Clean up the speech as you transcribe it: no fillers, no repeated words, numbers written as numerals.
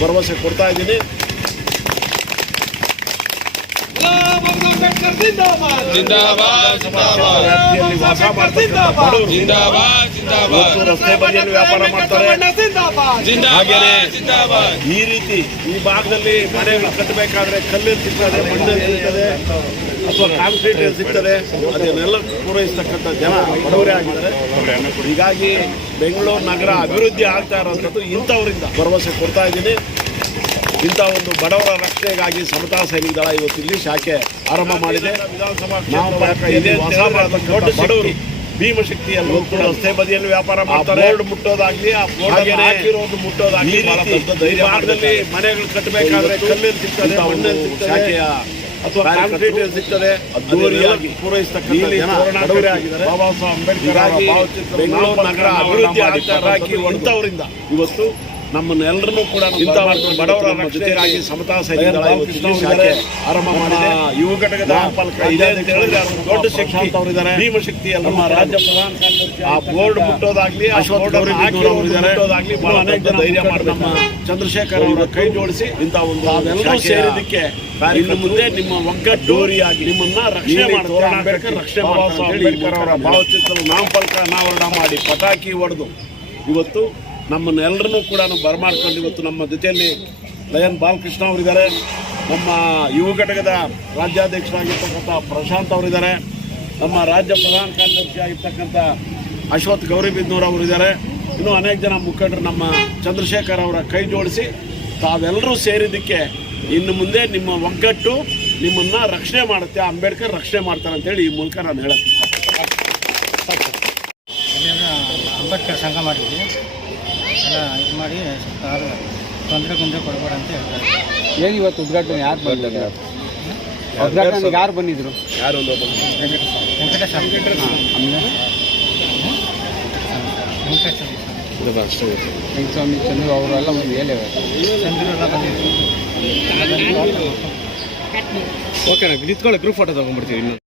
ಭರವಸೆ ಕೊಡ್ತಾ ಇದ್ದೀನಿ. ರಸ್ತೆ ಬದಿಯಲ್ಲಿ ವ್ಯಾಪಾರ ಮಾಡ್ತಾರೆ. ಈ ರೀತಿ ಈ ಭಾಗದಲ್ಲಿ ಮನೆಗಳು ಕಟ್ಟಬೇಕಾದ್ರೆ ಕಲ್ಲಿನ ಸಿಗ್ತದೆ, ಮಣ್ಣಲ್ಲಿ ಸಿಗ್ತದೆ ಅಥವಾ ಕಾಂಕ್ರೀಟ್ ಸಿಗ್ತದೆ, ಅದನ್ನೆಲ್ಲ ಪೂರೈಸ್ತಕ್ಕಂಥ ಜನ ಬಡವರೇ ಆಗಿದ್ದಾರೆ. ಹೀಗಾಗಿ ಬೆಂಗಳೂರು ನಗರ ಅಭಿವೃದ್ಧಿ ಆಗ್ತಾ ಇರೋಂಥದ್ದು ಇಂಥವರಿಂದ ಭರವಸೆ ಕೊಡ್ತಾ ಇದ್ದೀನಿ. ಇಂಥ ಒಂದು ಬಡವರ ರಕ್ಷಣೆಗಾಗಿ ಸಮತಾ ಸೈನಿಕ ದಳ ಇವತ್ತು ಇಲ್ಲಿ ಶಾಖೆ ಆರಂಭ ಮಾಡಿದೆ. ದೊಡ್ಡ ಬಡವರು ಭೀಮಶಕ್ತಿಯಲ್ಲಿ ಕೂಡ ರಸ್ತೆ ಬದಿಯಲ್ಲಿ ವ್ಯಾಪಾರ ಮಾಡ್ತಾರೆ. ಬೋರ್ಡ್ ಮುಟ್ಟೋದಾಗ್ಲಿ, ಆ ಬೋರ್ಡ್ ಹಾಕಿರೋದು ಮುಟ್ಟೋದಾಗ್ಲಿ, ಭಾಗದಲ್ಲಿ ಮನೆಗಳು ಕಟ್ಟಬೇಕಾದ್ರೆ ಕಲ್ಲಿನ ಸಿಗ್ತದೆ, ಮಣ್ಣಲ್ಲಿ ಸಿಗ್ತದೆ ಅಥವಾ ಕಾಂಕ್ರೀಟ್ ಸಿಗ್ತದೆ, ಅದ್ದೂರಿಯಾಗಿ ಪೂರೈಸ್ತಕ್ಕಂಥ ಜನ ಬಡವರೇ ಆಗಿದ್ದಾರೆ. ಬಾಬಾ ಸಾಹೇಬ್ ಅಂಬೇಡ್ಕರ್ ಬೆಂಗಳೂರು ನಗರ ಅಭಿವೃದ್ಧಿ ಇಂಥವರಿಂದ ಇವತ್ತು ನಮ್ಮನ್ನೆಲ್ಲರನ್ನೂ ಕೂಡ ಇಂಥ ಬಡವರ ರಕ್ಷಣೆಗಾಗಿ ಸಮತಾ ಸೈನಿಕ ದಳ ಶಾಖೆ ಆರಂಭ ಮಾಡಿದೆ. ಯುವ ಘಟಕದ ಇದೆ ಅಂತ ಹೇಳಿದ್ರೆ ದೊಡ್ಡ ಶಕ್ತಿ ಅವರಿದ್ದಾರೆ, ಭೀಮಶಕ್ತಿಯಲ್ಲಿ ನಮ್ಮ ರಾಜ್ಯ ಪ್ರಧಾನ ಕಾರ್ಯದರ್ಶಿ ಆ ಬೋರ್ಡ್ ಮುಟ್ಟೋದಾಗ್ಲಿ, ಮುಟ್ಟೋದಾಗ್ಲಿ ಬಹಳ ಅನೇಕ ಜನ ಧೈರ್ಯ ಮಾಡಿ ನಮ್ಮ ಚಂದ್ರಶೇಖರ್ ಅವರ ಕೈ ಜೋಡಿಸಿ ಇಂಥ ಒಂದು ನಾವೆಲ್ಲರೂ ಸೇರಿದ್ದಕ್ಕೆ ಇನ್ನು ಮುಂದೆ ನಿಮ್ಮ ಒಗ್ಗಟ್ಟೂರಿಯಾಗಿ ನಿಮ್ಮನ್ನ ರಕ್ಷಣೆ ಮಾಡುತ್ತೆ. ಅಂಬೇಡ್ಕರ್ ರಕ್ಷಣೆ ಅಂಬೇಡ್ಕರ್ ಅವರ ಭಾವಚಿತ್ರ ನಾಮಫಲಕ ಅನಾವರಣ ಮಾಡಿ ಪಟಾಕಿ ಹೊಡೆದು ಇವತ್ತು ನಮ್ಮನ್ನೆಲ್ಲರನ್ನೂ ಕೂಡ ಬರಮಾಡ್ಕೊಂಡು ಇವತ್ತು ನಮ್ಮ ಜೊತೆಯಲ್ಲಿ ಲಯನ್ ಬಾಲಕೃಷ್ಣ ಅವರಿದ್ದಾರೆ, ನಮ್ಮ ಯುವ ಘಟಕದ ರಾಜ್ಯಾಧ್ಯಕ್ಷರಾಗಿರ್ತಕ್ಕಂಥ ಪ್ರಶಾಂತ್ ಅವರಿದ್ದಾರೆ, ನಮ್ಮ ರಾಜ್ಯ ಪ್ರಧಾನ ಕಾರ್ಯದರ್ಶಿ ಆಗಿರ್ತಕ್ಕಂಥ ಅಶ್ವಥ್ ಗೌರಿಬಿದ್ನೂರ್ ಅವರಿದ್ದಾರೆ, ಇನ್ನೂ ಅನೇಕ ಜನ ಮುಖಂಡರು ನಮ್ಮ ಚಂದ್ರಶೇಖರ್ ಅವರ ಕೈ ಜೋಡಿಸಿ ತಾವೆಲ್ಲರೂ ಸೇರಿದ್ದಕ್ಕೆ ಇನ್ನು ಮುಂದೆ ನಿಮ್ಮ ಒಗ್ಗಟ್ಟು ನಿಮ್ಮನ್ನು ರಕ್ಷಣೆ ಮಾಡುತ್ತೆ, ಅಂಬೇಡ್ಕರ್ ರಕ್ಷಣೆ ಮಾಡ್ತಾರೆ ಅಂತೇಳಿ ಈ ಮೂಲಕ ನಾನು ಹೇಳಕ್ಕೆ ಅಂಬೇಡ್ಕರ್ ಸಂಘ ಮಾಡಿದ್ವಿ. ಎಲ್ಲ ಇದು ಮಾಡಿ ತೊಂದರೆ ಕೊಡಬೇಡ ಅಂತ ಹೇಳ್ತಾರೆ. ಏನು ಇವತ್ತು ಉದ್ಘಾಟನೆ ಯಾರು ಬಂದಿದ್ದಾರೆ? ಉದ್ಘಾಟನೆಗೆ ಯಾರು ಬಂದಿದ್ರು? ಯಾರು ವೆಂಕಟೇಶ್ ಸ್ವಾಮಿ ಚಂದ್ರು ಅವರೆಲ್ಲ ಬಂದು ಹೇಳೇವೆ. ಚಂದ್ರೆಲ್ಲ ಬಂದಿದ್ರು. ಓಕೆ, ನಿಂತ್ಕೊಳ್ಳಿ, ಗ್ರೂಪ್ ಫೋಟೋ ತಗೊಂಡ್ಬಿಡ್ತೀವಿ ಇನ್ನು.